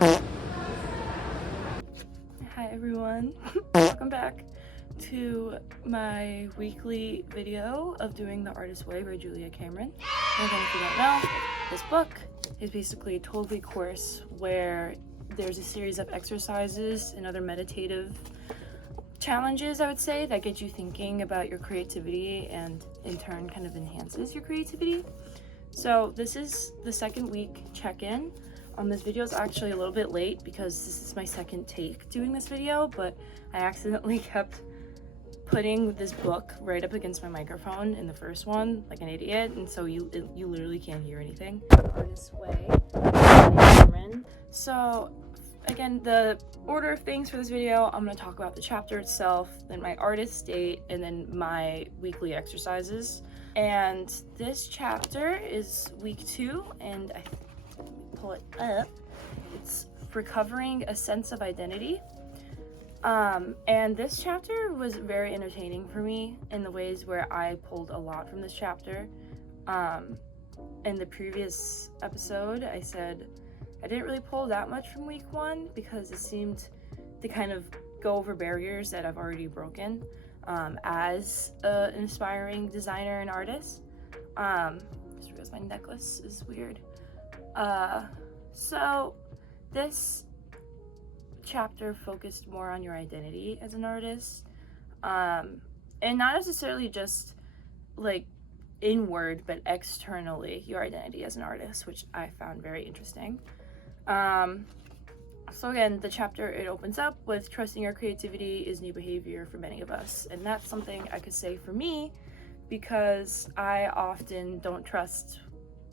Hi everyone, welcome back to my weekly video of Doing the Artist Way by Julia Cameron. And again, if you don't know, this book is basically a 12-week course where there's a series of exercises and other meditative challenges, I would say, that get you thinking about your creativity and in turn kind of enhances your creativity. So this is the second week check-in. This video is actually a little bit late because this is my second take doing this video, but I accidentally kept putting this book right up against my microphone in the first one like an idiot, and so you literally can't hear anything. Artist Way. So again, the order of things for this video, I'm going to talk about the chapter itself, then my artist state, and then my weekly exercises. And this chapter is week 2, and I pull it up. It's recovering a sense of identity. And this chapter was very entertaining for me in the ways where I pulled a lot from this chapter. In the previous episode, I said I didn't really pull that much from week 1 because it seemed to kind of go over barriers that I've already broken as an aspiring designer and artist. Just realized my necklace is weird. So this chapter focused more on your identity as an artist, and not necessarily just like inward, but externally your identity as an artist, which I found very interesting. So again, the chapter, it opens up with trusting your creativity is new behavior for many of us, and that's something I could say for me because I often don't trust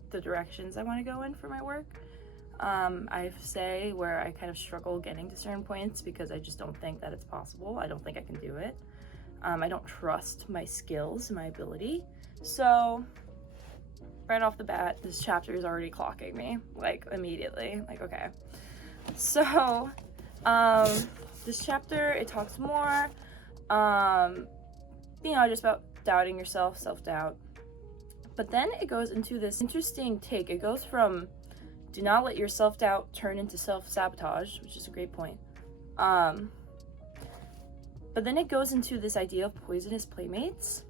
the directions I want to go in for my work. I say where I kind of struggle getting to certain points because I just don't think that it's possible. I don't think I can do it. I don't trust my skills, my ability. So right off the bat, this chapter is already clocking me, like immediately, like, okay. So, this chapter, it talks more, just about doubting yourself, self-doubt. But then it goes into this interesting take. It goes from do not let your self-doubt turn into self-sabotage, which is a great point. But then it goes into this idea of poisonous playmates.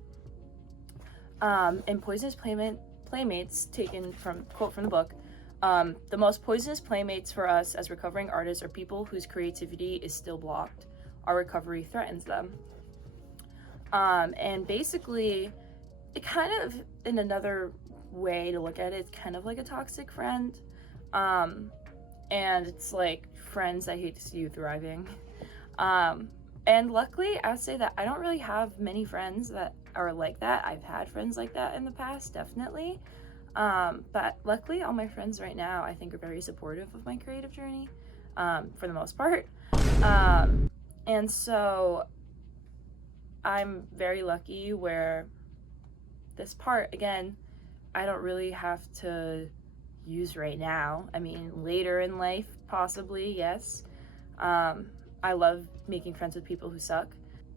And poisonous playmates, taken from quote from the book, the most poisonous playmates for us as recovering artists are people whose creativity is still blocked. Our recovery threatens them. And basically, it kind of, in another way to look at it, it's kind of like a toxic friend. And it's like friends that hate to see you thriving. And luckily, I would say that I don't really have many friends that are like that. I've had friends like that in the past, definitely. But luckily, all my friends right now, I think, are very supportive of my creative journey, for the most part. And so I'm very lucky where this part, again, I don't really have to use right now. I mean, later in life, possibly, yes. I love making friends with people who suck.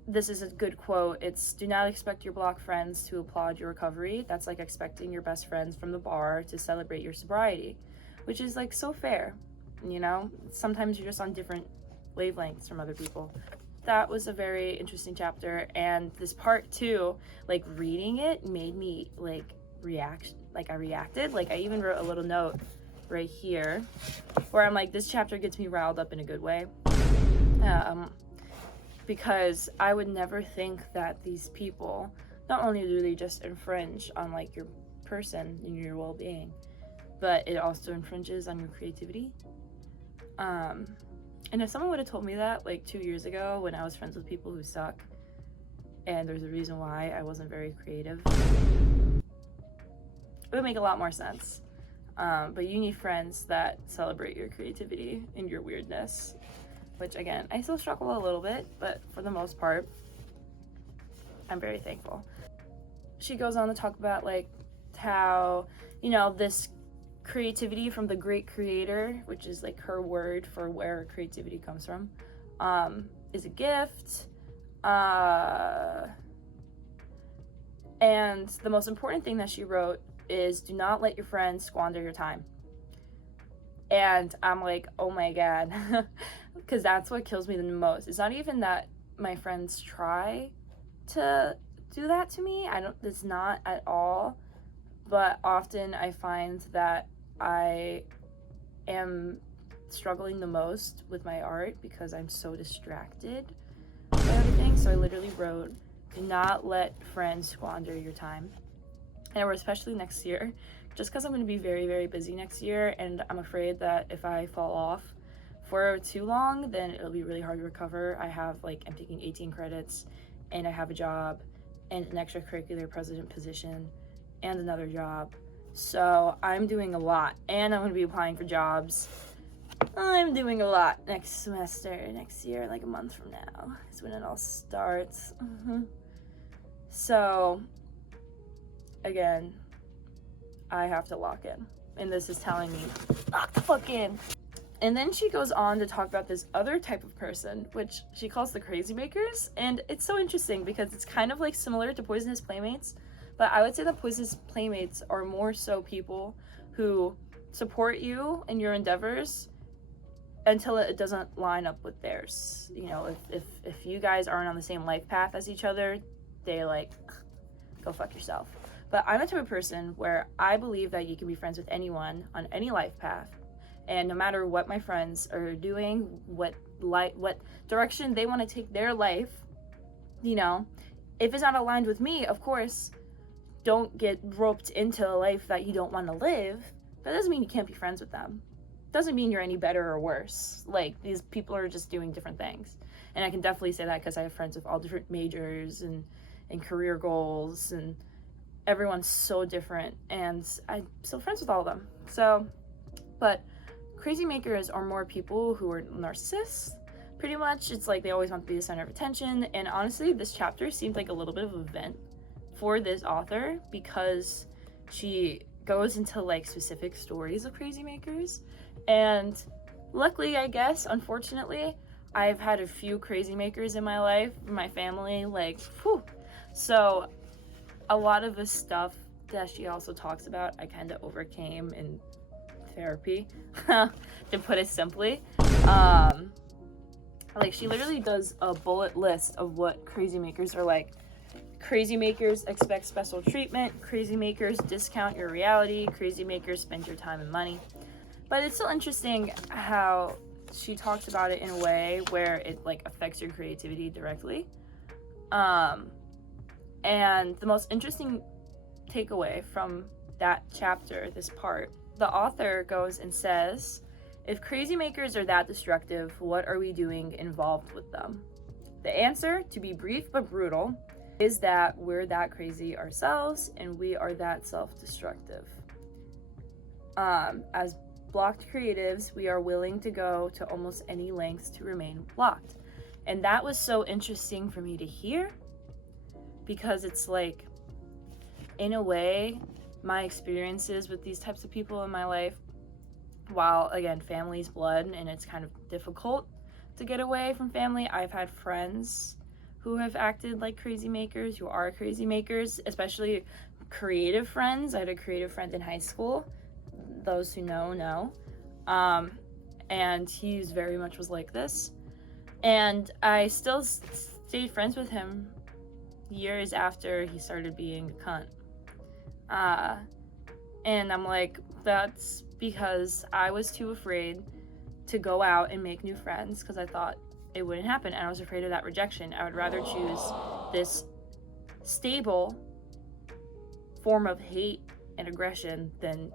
This is a good quote. It's, do not expect your block friends to applaud your recovery. That's like expecting your best friends from the bar to celebrate your sobriety, which is like so fair, you know? Sometimes you're just on different wavelengths from other people. That was a very interesting chapter, and this part too, like reading it made me like react, like I reacted. Like I even wrote a little note right here where I'm like, this chapter gets me riled up in a good way. Because I would never think that these people, not only do they just infringe on like your person and your well-being, but it also infringes on your creativity. And if someone would have told me that like 2 years ago when I was friends with people who suck, and there's a reason why I wasn't very creative, it would make a lot more sense. But you need friends that celebrate your creativity and your weirdness, which again, I still struggle a little bit, but for the most part, I'm very thankful. She goes on to talk about like how, you know, this creativity from the great creator, which is like her word for where creativity comes from, is a gift. And the most important thing that she wrote is do not let your friends squander your time. And I'm like, oh my God, because that's what kills me the most. It's not even that my friends try to do that to me. It's not at all. But often I find that I am struggling the most with my art because I'm so distracted by everything. So I literally wrote, do not let friends squander your time. And we're especially next year, just because I'm going to be very, very busy next year. And I'm afraid that if I fall off for too long, then it'll be really hard to recover. I'm taking 18 credits, and I have a job and an extracurricular president position and another job. So I'm doing a lot, and I'm going to be applying for jobs. I'm doing a lot next year, like a month from now is when it all starts. So again, I have to lock in, and this is telling me, lock the fuck in. And then she goes on to talk about this other type of person, which she calls the crazy makers. And it's so interesting because it's kind of like similar to poisonous playmates, but I would say that poisonous playmates are more so people who support you in your endeavors until it doesn't line up with theirs. You know, if you guys aren't on the same life path as each other, they like, go fuck yourself. But I'm the type of person where I believe that you can be friends with anyone on any life path, and no matter what my friends are doing, what direction they want to take their life, you know, if it's not aligned with me, of course, don't get roped into a life that you don't want to live. That doesn't mean you can't be friends with them. Doesn't mean you're any better or worse. Like, these people are just doing different things. And I can definitely say that because I have friends with all different majors and career goals, and everyone's so different, and I'm still friends with all of them. So, but crazy makers are more people who are narcissists. Pretty much, it's like they always want to be the center of attention. And honestly, this chapter seemed like a little bit of a vent for this author because she goes into like specific stories of crazy makers. And luckily, I guess, unfortunately, I've had a few crazy makers in my life, my family, like, whew. So a lot of the stuff that she also talks about, I kind of overcame in therapy, to put it simply. Like, she literally does a bullet list of what crazy makers are like. Crazy makers expect special treatment. Crazy makers discount your reality. Crazy makers spend your time and money. But it's still interesting how she talks about it in a way where it like affects your creativity directly. And the most interesting takeaway from that chapter, this part, the author goes and says, if crazy makers are that destructive, what are we doing involved with them? The answer, to be brief but brutal, is that we're that crazy ourselves and we are that self-destructive. As blocked creatives, we are willing to go to almost any lengths to remain blocked. And that was so interesting for me to hear, because it's like, in a way, my experiences with these types of people in my life, while again, family's blood and it's kind of difficult to get away from family, I've had friends who have acted like crazy makers, who are crazy makers, especially creative friends. I had a creative friend in high school. Those who know. And he's very much was like this. And I still stayed friends with him years after he started being a cunt. And I'm like, that's because I was too afraid to go out and make new friends because I thought it wouldn't happen, and I was afraid of that rejection. I would rather choose this stable form of hate and aggression than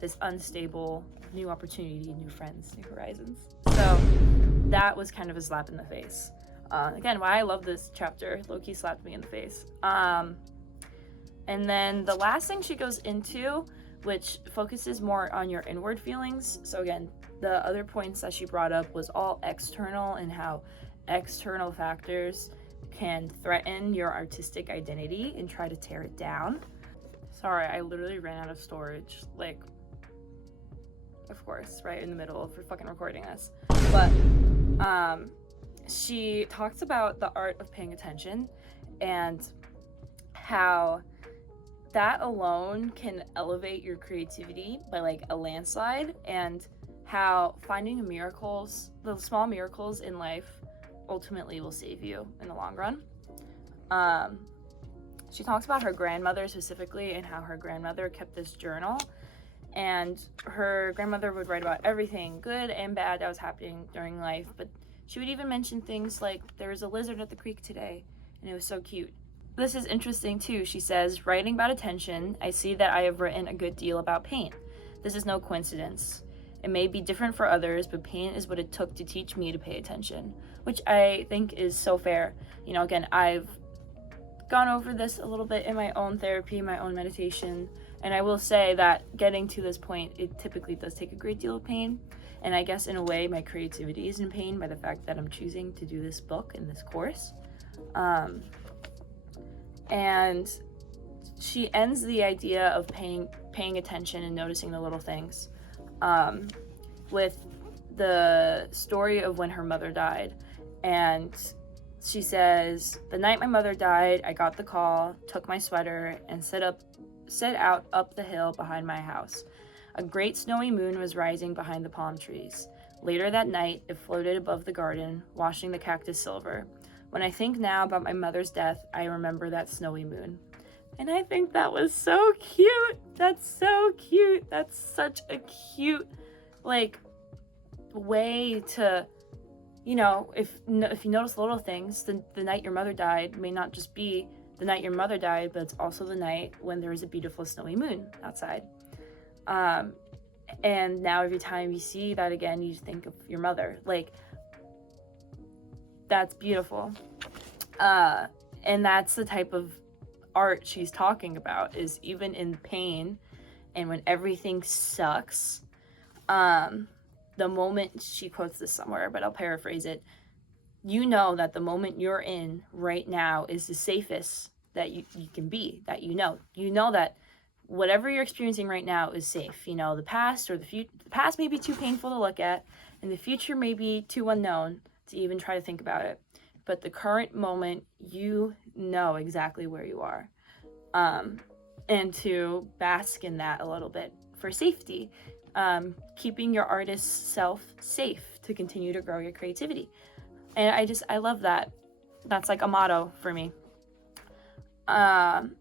this unstable new opportunity, new friends, new horizons. So that was kind of a slap in the face. Again, why I love this chapter, lowkey slapped me in the face. And then the last thing she goes into, which focuses more on your inward feelings. So again, the other points that she brought up was all external, and how external factors can threaten your artistic identity and try to tear it down. Sorry, I literally ran out of storage, like, of course, right in the middle of fucking recording this. But she talks about the art of paying attention and how that alone can elevate your creativity by like a landslide. And how finding the small miracles in life ultimately will save you in the long run. She talks about her grandmother specifically and how her grandmother kept this journal, and her grandmother would write about everything good and bad that was happening during life, but she would even mention things like, there was a lizard at the creek today and it was so cute. This is interesting too. She says, writing about attention, I see that I have written a good deal about pain. This is no coincidence. It may be different for others, but pain is what it took to teach me to pay attention, which I think is so fair. You know, again, I've gone over this a little bit in my own therapy, my own meditation, and I will say that getting to this point, it typically does take a great deal of pain. And I guess in a way, my creativity is in pain by the fact that I'm choosing to do this book and this course. And she ends the idea of paying attention and noticing the little things with the story of when her mother died. And she says, the night my mother died, I got the call, took my sweater, and set out up the hill behind my house. A great snowy moon was rising behind the palm trees. Later that night, it floated above the garden, washing the cactus silver. When I think now about my mother's death, I remember that snowy moon. And I think that was so cute. That's so cute. That's such a cute, way to, if you notice little things, the night your mother died may not just be the night your mother died, but it's also the night when there is a beautiful snowy moon outside. And now every time you see that again, you think of your mother. That's beautiful. And that's the type of art she's talking about, is even in pain and when everything sucks, the moment, she quotes this somewhere, but I'll paraphrase it, you know that the moment you're in right now is the safest that you can be, that you know that whatever you're experiencing right now is safe. The past or the past may be too painful to look at, and the future may be too unknown to even try to think about it. But the current moment, you know exactly where you are. And to bask in that a little bit for safety, keeping your artist self safe to continue to grow your creativity. And I love that. That's like a motto for me. And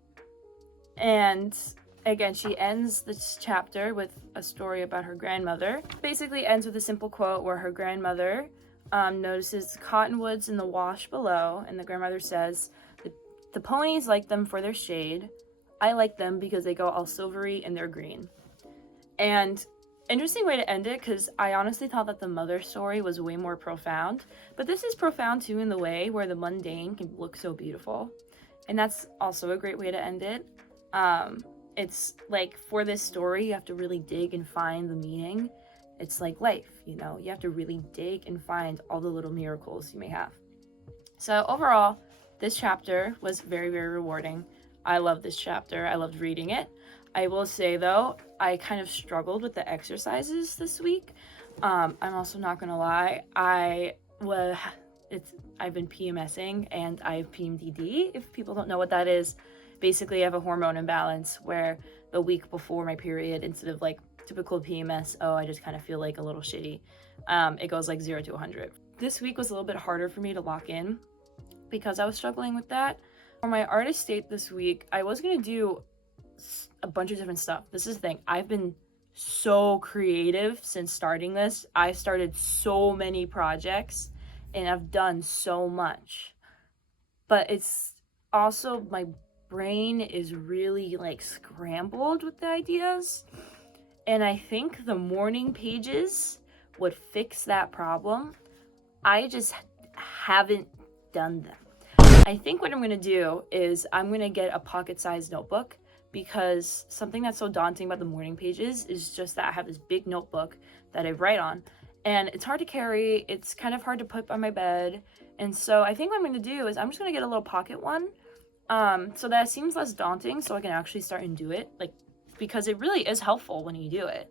again, she ends this chapter with a story about her grandmother. Basically ends with a simple quote where her grandmother notices cottonwoods in the wash below, and the grandmother says, the ponies like them for their shade. I like them because they go all silvery and they're green. And interesting way to end it, because I honestly thought that the mother story was way more profound, but this is profound too in the way where the mundane can look so beautiful. And that's also a great way to end it. It's like, for this story, you have to really dig and find the meaning. It's like life, you have to really dig and find all the little miracles you may have. So overall, this chapter was very, very rewarding. I love this chapter. I loved reading it. I will say though, I kind of struggled with the exercises this week. I'm also not gonna lie, I've been PMSing and I have PMDD. If people don't know what that is, basically I have a hormone imbalance where the week before my period, instead of typical PMS, I just kind of feel like a little shitty, it goes 0 to 100. This week was a little bit harder for me to lock in because I was struggling with that. For my artist state this week, I was gonna do a bunch of different stuff. This is the thing, I've been so creative since starting this. I've started so many projects and I've done so much, but it's also, my brain is really scrambled with the ideas, and I think the morning pages would fix that problem. I just haven't done them. I think what I'm gonna do is I'm gonna get a pocket-sized notebook, because something that's so daunting about the morning pages is just that I have this big notebook that I write on, and it's hard to carry, it's kind of hard to put by my bed, and so I think what I'm gonna do is I'm just gonna get a little pocket one, so that it seems less daunting, so I can actually start and do it, because it really is helpful when you do it.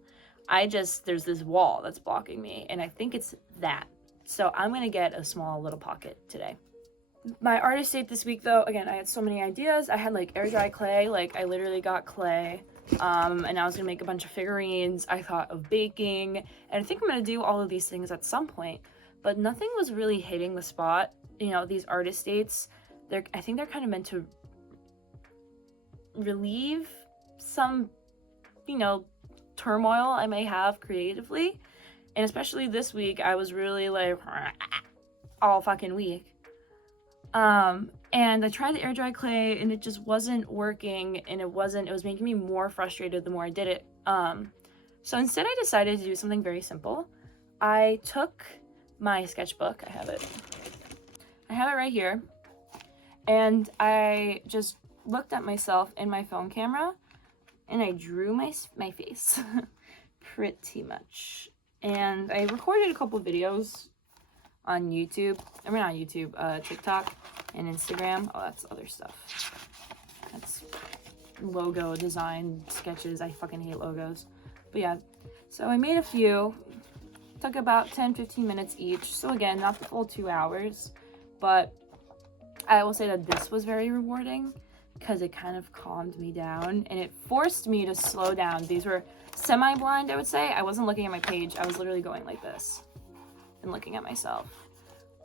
There's this wall that's blocking me, and I think it's that. So I'm gonna get a small little pocket today. My artist state this week though, again, I had so many ideas. I had air dry clay, I literally got clay And I was gonna make a bunch of figurines. I thought of baking, and I think I'm gonna do all of these things at some point, but nothing was really hitting the spot. You know, these artist dates, I think they're kind of meant to relieve some, you know, turmoil I may have creatively. And especially this week, I was really like all fucking week. And I tried the air dry clay and it just wasn't working, and it was making me more frustrated the more I did it. So instead I decided to do something very simple. I took my sketchbook, I have it right here, and I just looked at myself in my phone camera and I drew my face pretty much. And I recorded a couple videos on YouTube. I mean, not YouTube, TikTok and Instagram. Oh, that's other stuff. That's logo design sketches. I fucking hate logos. But yeah, so I made a few. Took about 10-15 minutes each. So again, not the full 2 hours, but I will say that this was very rewarding because it kind of calmed me down and it forced me to slow down. These were semi-blind, I would say. I wasn't looking at my page. I was literally going like this and looking at myself.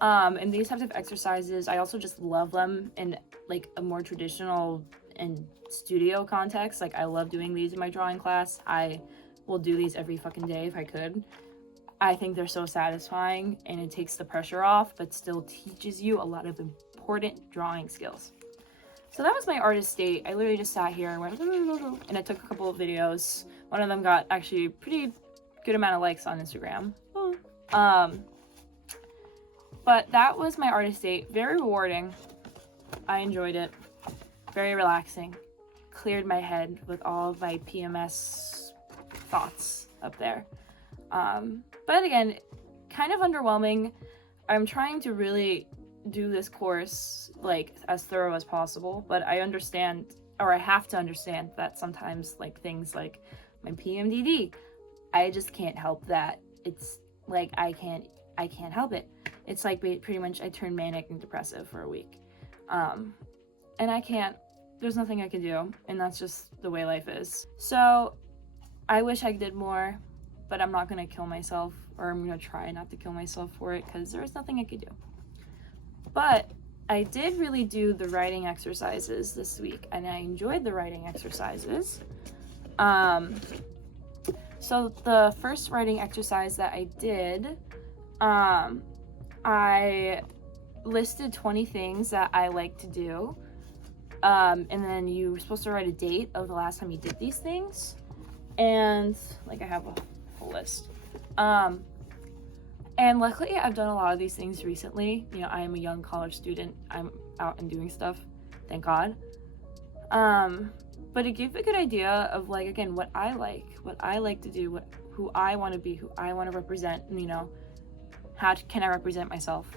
And these types of exercises, I also just love them in like a more traditional and studio context. Like I love doing these in my drawing class. I will do these every fucking day if I could. I think they're so satisfying and it takes the pressure off, but still teaches you a lot of important drawing skills. So that was my artist date. I literally just sat here and went, and I took a couple of videos. One of them got actually a pretty good amount of likes on Instagram. But that was my artist date. Very rewarding. I enjoyed it. Very relaxing. Cleared my head with all of my PMS thoughts up there. But again, kind of underwhelming. I'm trying to really do this course like as thorough as possible, but I understand, or I have to understand, that sometimes like things like my PMDD, I just can't help that. It's like I can't help it. It's like pretty much I turned manic and depressive for a week. And there's nothing I can do, and that's just the way life is. So I wish I did more, but I'm not gonna kill myself, or I'm gonna try not to kill myself for it, because there's nothing I could do. But I did really do the writing exercises this week, and I enjoyed the writing exercises. So the first writing exercise that I did, I listed 20 things that I like to do, and then you were supposed to write a date of the last time you did these things, and like I have a full list. And luckily I've done a lot of these things recently. You know, I am a young college student. I'm out and doing stuff, thank God. But it gave a good idea of like, again, what I like to do, who I want to be, who I want to represent, and, you know, how can I represent myself?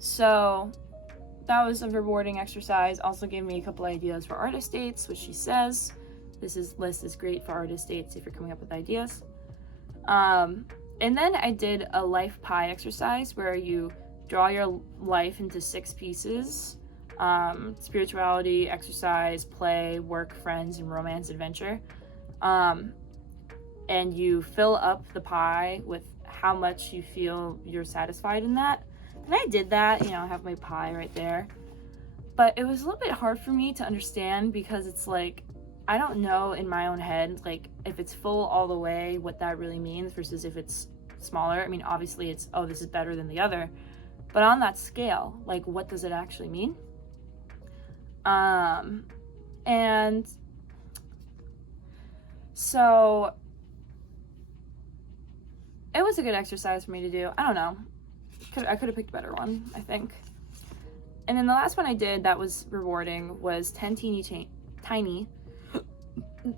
So that was a rewarding exercise. Also gave me a couple ideas for artist dates, which she says this list is great for artist dates if you're coming up with ideas. And then I did a life pie exercise where you draw your life into 6 pieces: spirituality, exercise, play, work, friends, and romance, adventure. And you fill up the pie with how much you feel you're satisfied in that. And I did that, you know, I have my pie right there. But it was a little bit hard for me to understand, because it's like, I don't know in my own head, like, if it's full all the way, what that really means versus if it's smaller. I mean, obviously it's, oh, this is better than the other. But on that scale, like, what does it actually mean? And so it was a good exercise for me to do. I don't know. I could have picked a better one, I think. And then the last one I did that was rewarding was 10 tiny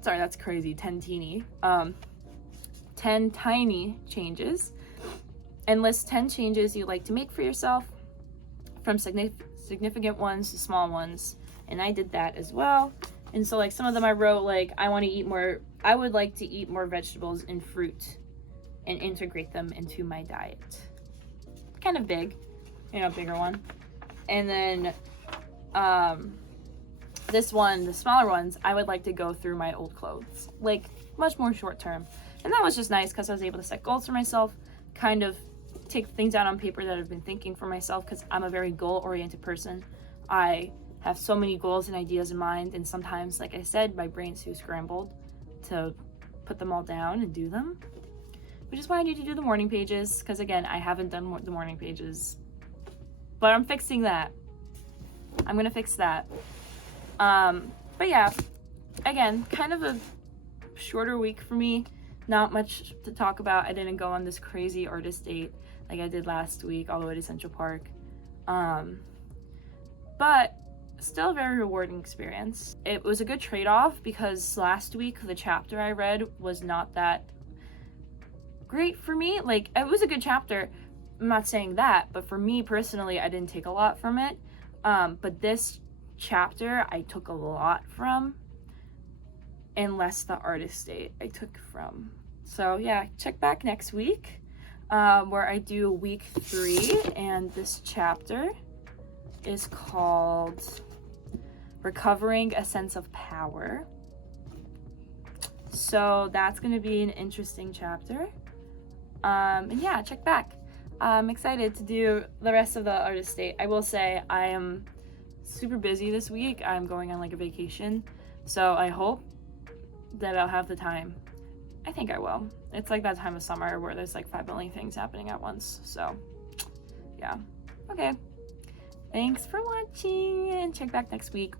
sorry, that's crazy, 10 teeny. 10 tiny changes, and list 10 changes you like to make for yourself, from significant ones to small ones. And I did that as well. And so like some of them I wrote like, I would like to eat more vegetables and fruit and integrate them into my diet. Kind of big, you know, bigger one. And then This one, the smaller ones, I would like to go through my old clothes, like much more short term. And that was just nice because I was able to set goals for myself, kind of take things out on paper that I've been thinking for myself, because I'm a very goal-oriented person. I have so many goals and ideas in mind, and sometimes, like I said, my brain's too scrambled to put them all down and do them, which is why I need to do the morning pages, because again, I haven't done the morning pages, but I'm fixing that. I'm gonna fix that. But yeah, again, kind of a shorter week for me. Not much to talk about. I didn't go on this crazy artist date like I did last week all the way to Central Park. But still a very rewarding experience. It was a good trade-off because last week the chapter I read was not that great for me. Like, it was a good chapter, I'm not saying that, but for me personally, I didn't take a lot from it. But this chapter I took a lot from, and less the artist date I took from. So yeah, check back next week where I do week 3, and this chapter is called Recovering a Sense of Power. So that's going to be an interesting chapter. And yeah, check back. I'm excited to do the rest of the artist date. I will say I am super busy this week. I'm going on like a vacation, so I hope that I'll have the time. I think I will. It's like that time of summer where there's like 5 million things happening at once. So yeah. Okay. Thanks for watching, and check back next week.